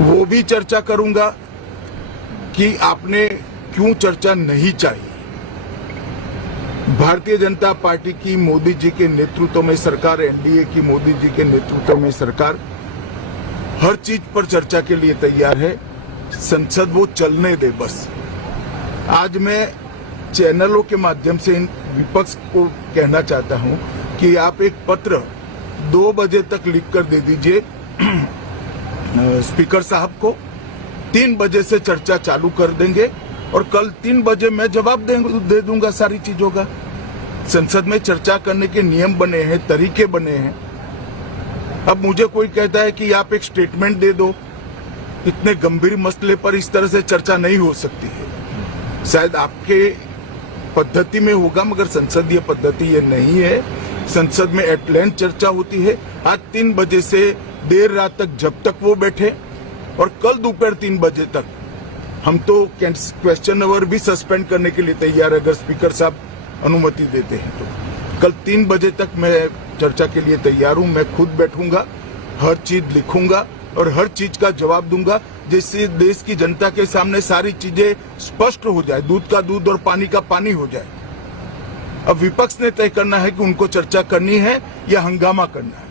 वो भी चर्चा करूंगा कि आपने क्यों चर्चा नहीं चाहिए। भारतीय जनता पार्टी की मोदी जी के नेतृत्व में सरकार, एनडीए की मोदी जी के नेतृत्व में सरकार हर चीज पर चर्चा के लिए तैयार है। संसद वो चलने दे बस। आज मैं चैनलों के माध्यम से इन विपक्ष को कहना चाहता हूं कि आप एक पत्र 2 बजे तक लिख कर दे दीजिए स्पीकर साहब को। 3 बजे से चर्चा चालू कर देंगे और कल 3 बजे मैं जवाब दे दूंगा सारी चीजों का। संसद में चर्चा करने के नियम बने हैं, तरीके बने हैं। अब मुझे कोई कहता है कि आप एक स्टेटमेंट दे दो। इतने गंभीर मसले पर इस तरह से चर्चा नहीं हो सकती है। शायद आपके पद्धति में होगा, मगर संसदीय पद्धति ये नहीं है। संसद में एट लेंथ चर्चा होती है। आज 3 बजे से देर रात तक, जब तक वो बैठे, और कल दोपहर 3 बजे तक हम तो क्वेश्चन आवर भी सस्पेंड करने के लिए तैयार है, अगर स्पीकर साहब अनुमति देते हैं तो। कल 3 बजे तक मैं चर्चा के लिए तैयार हूं। मैं खुद बैठूंगा, हर चीज लिखूंगा और हर चीज का जवाब दूंगा, जिससे देश की जनता के सामने सारी चीजें स्पष्ट हो जाए, दूध का दूध और पानी का पानी हो जाए। अब विपक्ष ने तय करना है कि उनको चर्चा करनी है या हंगामा करना है।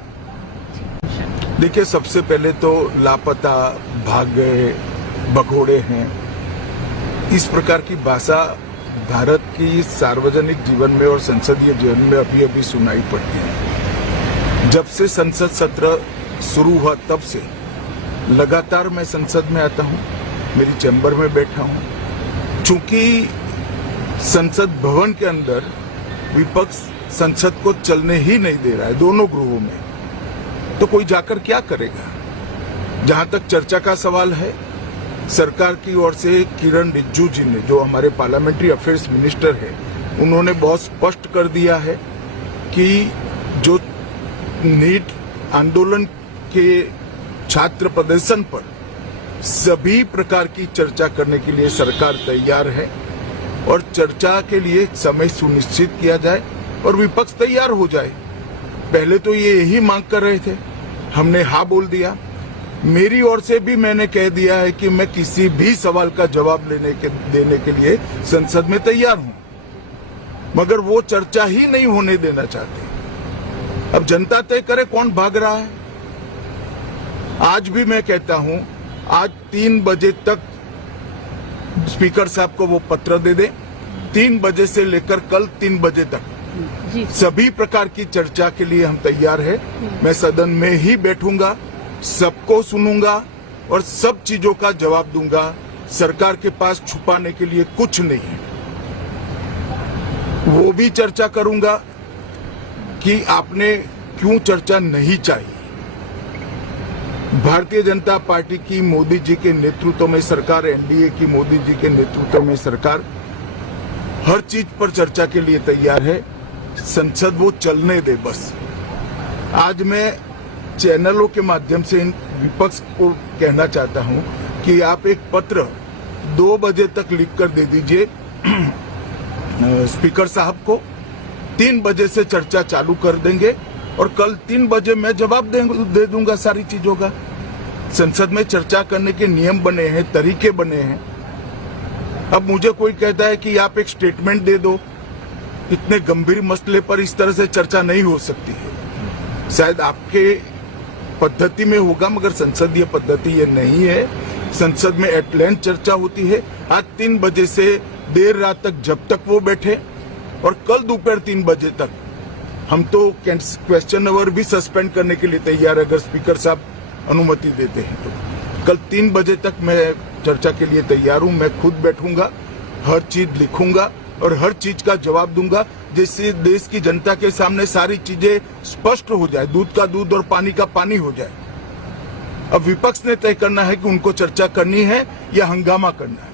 देखिए, सबसे पहले तो लापता, भाग गए, भगोड़े हैं, इस प्रकार की भाषा भारत की सार्वजनिक जीवन में और संसदीय जीवन में अभी अभी सुनाई पड़ती है। जब से संसद सत्र शुरू हुआ तब से लगातार मैं संसद में आता हूं, मेरी चैम्बर में बैठा हूं। चूंकि संसद भवन के अंदर विपक्ष संसद को चलने ही नहीं दे रहा है, दोनों गृहों में, तो कोई जाकर क्या करेगा। जहां तक चर्चा का सवाल है, सरकार की ओर से किरण रिजिजू जी ने, जो हमारे पार्लियामेंट्री अफेयर्स मिनिस्टर है, उन्होंने बहुत स्पष्ट कर दिया है कि जो नीट आंदोलन के छात्र प्रदर्शन पर सभी प्रकार की चर्चा करने के लिए सरकार तैयार है और चर्चा के लिए समय सुनिश्चित किया जाए और विपक्ष तैयार हो जाए। पहले तो ये यही मांग कर रहे थे, हमने हाँ बोल दिया। मेरी ओर से भी मैंने कह दिया है कि मैं किसी भी सवाल का जवाब देने के लिए संसद में तैयार हूं, मगर वो चर्चा ही नहीं होने देना चाहते। अब जनता तय करे कौन भाग रहा है। आज भी मैं कहता हूं, आज 3 बजे तक स्पीकर साहब को वो पत्र दे दें। 3 बजे से लेकर कल 3 बजे तक सभी प्रकार की चर्चा के लिए हम तैयार है। मैं सदन में ही बैठूंगा, सबको सुनूंगा और सब चीजों का जवाब दूंगा। सरकार के पास छुपाने के लिए कुछ नहीं है। वो भी चर्चा करूंगा कि आपने क्यों चर्चा नहीं चाहिए। भारतीय जनता पार्टी की मोदी जी के नेतृत्व में सरकार, एनडीए की मोदी जी के नेतृत्व में सरकार हर चीज पर चर्चा के लिए तैयार है। संसद वो चलने दे बस। आज मैं चैनलों के माध्यम से इन विपक्ष को कहना चाहता हूं कि आप एक पत्र 2 बजे तक लिख कर दे दीजिए स्पीकर साहब को। 3 बजे से चर्चा चालू कर देंगे और कल 3 बजे मैं जवाब दे दूंगा सारी चीजों का। संसद में चर्चा करने के नियम बने हैं, तरीके बने हैं। अब मुझे कोई कहता है कि आप एक स्टेटमेंट दे दो। इतने गंभीर मसले पर इस तरह से चर्चा नहीं हो सकती है। शायद आपके पद्धति में होगा, मगर संसदीय पद्धति ये नहीं है। संसद में एट लेंथ चर्चा होती है। आज 3 बजे से देर रात तक, जब तक वो बैठे, और कल दोपहर 3 बजे तक हम तो क्वेश्चन आवर भी सस्पेंड करने के लिए तैयार है, अगर स्पीकर साहब अनुमति देते हैं तो। कल 3 बजे तक मैं चर्चा के लिए तैयार हूं। मैं खुद बैठूंगा, हर चीज लिखूंगा और हर चीज का जवाब दूंगा, जिससे देश की जनता के सामने सारी चीजें स्पष्ट हो जाए, दूध का दूध और पानी का पानी हो जाए। अब विपक्ष ने तय करना है कि उनको चर्चा करनी है या हंगामा करना है।